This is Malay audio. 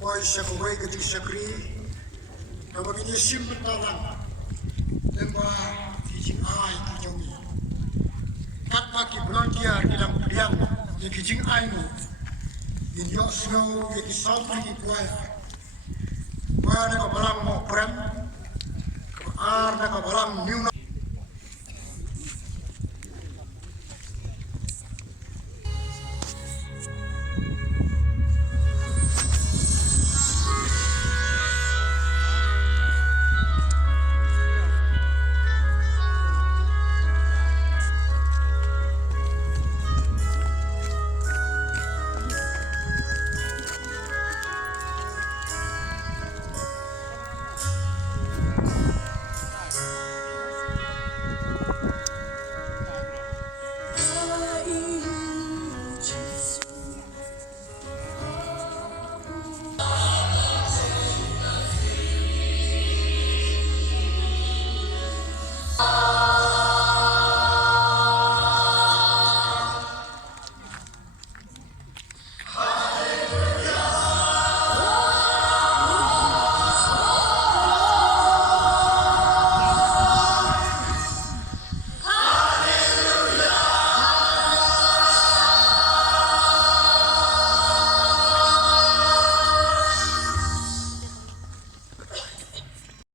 Poi sa kaway ka di sakri, na maginisim betalang, lemba kijing ay kijong ni. Katma ki volunteer kilang piang, ni kijing ay mo, in yosno ni kisalti ki kuaya. Kuaya na kabalang mawprem, kabaar na kabalang new